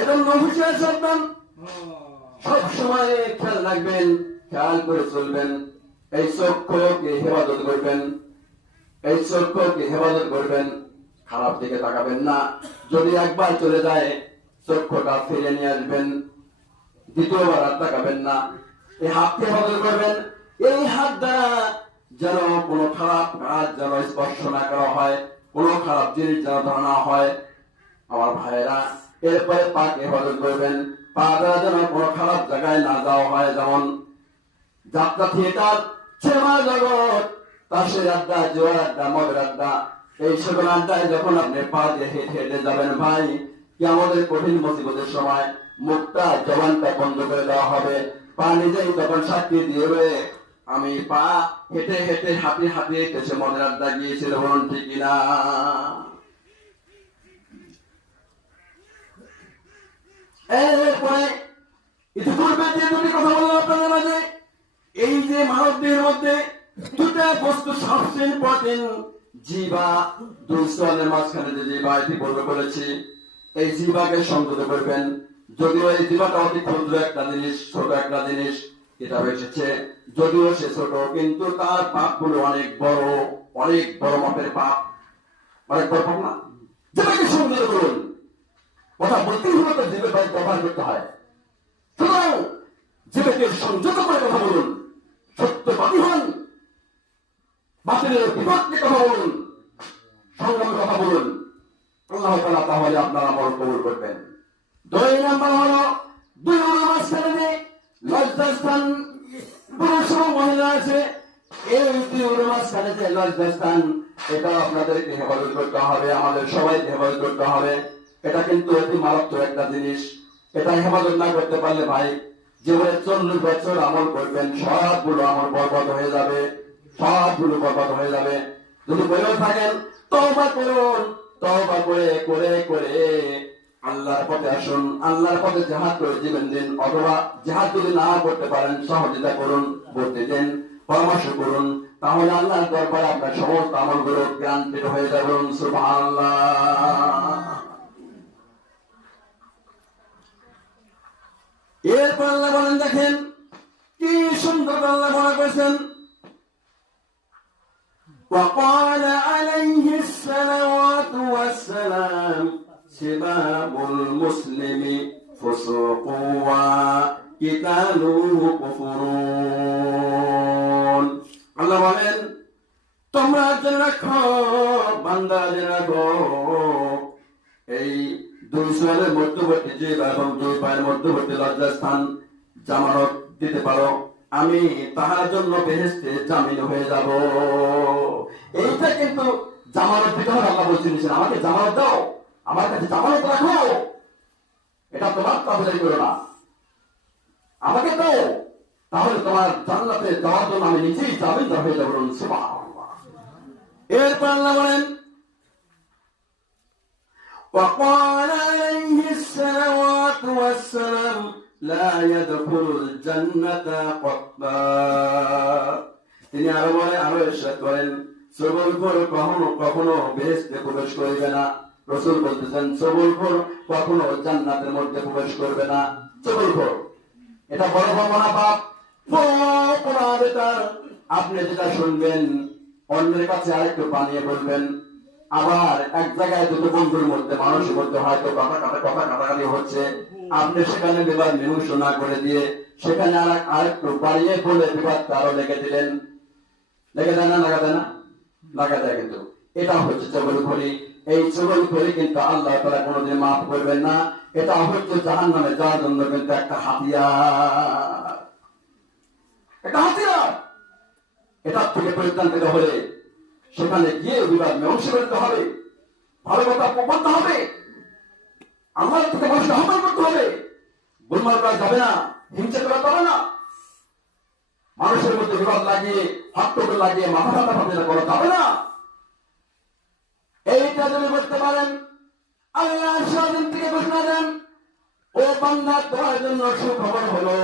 এজন্য হুঁশিয়ার সাবধান, সব সময় খেয়াল রাখবেন, খেয়াল করে চলবেন। এই চক্ষুকে হেফাজত করবেন, এই চক্ষুকে হেফাজত করবেন, খারাপ দিকে তাকাবেন না। যদি একবার চলে যায় চক্ষুটা ফিরে নিয়ে আসবেন, দ্বিতীয়বার আর তাকাবেন না। এই হাতকে হেফাজত করবেন, এই হাত দ্বারা যেন কোনো খারাপ কাজ যেন স্পর্শ না করা হয়, কোনো খারাপ জিনিস যেন ধরা না হয়। আমার ভাইয়েরা, এরপরে পাকে হেফাজত করবেন, পা দ্বারা যেন কোনো খারাপ জায়গায় না যাওয়া হয়। যেমন যাত্রা থিয়েটার, সিনেমা জগৎ, তাসের আড্ডা, জোয়ার আড্ডা, মদের আড্ডা, এই সকল আড্ডায় যখন আপনি পা দিয়ে হেঁটে হেঁটে যাবেন ভাই, কি আমাদের কঠিন মুসিবতের সময় মুখটা জবানটা বন্ধ করে দেওয়া হবে। পা নিজেই তখন সাক্ষী দিবে, আমি পা হেঁটে হেঁটে হাঁপিয়ে হাঁপিয়ে কেসে মদের আড্ডা গিয়েছিল, বলুন ঠিক কিনা? এরপরে ইতিপূর্বে যে দুটি কথা বললাম আপনাদের মাঝে, এই যে মানবদের মধ্যে দুটা বস্তু সবচেয়ে ইম্পর্টেন্ট, জিবা, দুই স্তনের মাঝখানে যে জিবা, ইতিপূর্বে বলেছি, এই জিবাকে সংযত করবেন। যদিও এই জিবাটা অতি ক্ষুদ্র একটা জিনিস, ছোট একটা জিনিস, কিতাব এসেছে, যদিও সে ছোট কিন্তু তার পাপগুলো অনেক বড়, অনেক বড় মাপের পাপ, অনেক বড় পাপ না? জিবাকে সংযত করুন। কথা বলতেই হলে তো জিভে ব্যবহার করতে হয়, সুতরাং জিভেকে সংযত করে কথা বলুন, সত্যবাদী হন, বাতিলের বিপক্ষে কথা বলুন, সংগ্রামের কথা বলুন। আল্লাহ তাআলা তাহলে আপনার আমল কবুল করবেন। 2 নম্বর হলো, দুই মাঝখানে লজ্জাস্থান, পুরুষ ও মহিলা আছে, এই দুই মাঝখানে যে লজ্জাস্থান, এটা আপনাদেরকে হেফাজত করতে হবে, আমাদের সবাইকে হেফাজত করতে হবে। এটা কিন্তু অতি মারাত্মক একটা জিনিস। এটা হেফাজত না করতে পারলে ভাই, জীবনে 40 বছর আমল করবেন, সবগুলো আমল বরবাদ হয়ে যাবে, সবগুলো বরবাদ হয়ে যাবে। যদি বলেও থাকেন তওবা করুন, তওবা করে করে করে আল্লাহর পথে আসুন, আল্লাহর পথে জিহাদ করে জীবন দিন। অথবা জিহাদ যদি না করতে পারেন, সহযোগিতা করুন, বুদ্ধি দিন, পরামর্শ করুন, তাহলে আল্লাহর দরবারে আপনার সমস্ত আমলগুলো গ্রান্টিড হয়ে যাবে। সুবহানাল্লাহ। এরপর আল্লাহ বলেন, দেখেন কি সুন্দর আল্লাহ বলা করেছেন, وقال عليه الصلاة والسلام سباب المسلم فسوق وقتاله كفر। আল্লাহ বলেন, তোমরা জেনে রাখো, বান্দা জেনে রাখো, এই দুই স্তনের মধ্যবর্তী জিহ্বা এবং দুই পায়ের মধ্যবর্তী লজ্জাস্থান জামানত দিতে পারো, আমি তাহার জন্য বেহেশতে জামিন হয়ে যাব। এইটা কিন্তু জামানত দিতে হবে। আল্লাহ বলছেন, আমাকে জামানত দাও, আমার কাছে জামানত রাখো, এটা তোমার কাবুলাই করো না, আমাকে দাও, তাহলে তোমার জান্নাতে যাওয়ার জন্য আমি নিজেই জামিনদার হয়ে যাব। সুবহানাল্লাহ। এরপর আল্লাহ বলেন, وقال عليه الصلاة والسلام لا يدخل الجنة قطبان। তিনি আরো বলেন, আরো ইরশাদ করেন, সবলখোর কখনো কখনো বেহেশতে প্রবেশ করবে না। রাসূল বলতেছেন, সবলখোর কখনো জান্নাতের মধ্যে প্রবেশ করবে না। সবলখোর এটা বড় বড় মহাপাপ, বড় অপরাধ। আপনি যেটা শুনবেন অন্যের কাছে আরেকটু বানিয়ে বলবেন, আবার এক জায়গায় দুটো বন্ধুর মধ্যে, মানুষের মধ্যে হয়তো কথা কাটাকাটি হচ্ছে, আপনি সেখানে বিবাদ মীমাংসা না করে দিয়ে সেখানে আরেকটু বাড়িয়ে বলে বিবাদটা আরো লেগে দিলেন। লেগে যায় না? লাগা যায় না? লাগা যায়। কিন্তু এটা হচ্ছে চগলখড়ি। এই চগলখড়ি কিন্তু আল্লাহ তাআলা কোনোদিন মাফ করবেন না। এটা হচ্ছে জাহান্নামে যাওয়ার জন্য কিন্তু একটা হাতিয়ার, একটা হাতিয়ার। এটার থেকে পরিত্রাণ পেতে হলে সেখানে গিয়ে বিবাদ মীমাংসা করতে হবে, ভালো কথা বলতে হবে, আল্লাহর থেকে মানুষকে আহ্বান করতে হবে। গোলমাল করা যাবে না, হিংসা করা যাবে না, মানুষের মধ্যে বিবাদ লাগিয়ে, হট্টগোল লাগিয়ে মাথা ব্যথা ফাটিয়ে করা যাবে না। এইটা যদি করতে পারেন, আল্লাহ সারাদিন থেকে ঘোষণা দেন, ও বান্দা, তোমার জন্য সুখবর হলো,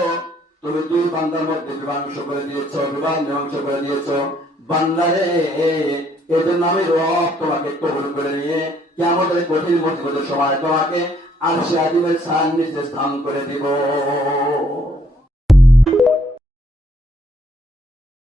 তুমি দুই বান্দার মধ্যে বিবাংশ করে দিয়েছ, বিবাদ মীমাংসা করে দিয়েছ। বান্দারে, এজন্য আমি রব তোমাকে কবুল করে নিয়ে কিয়ামতের কঠিন মুসিবতের সময় তোমাকে আর সে আজিমের সান্নিধ্যে স্থান করে দিব।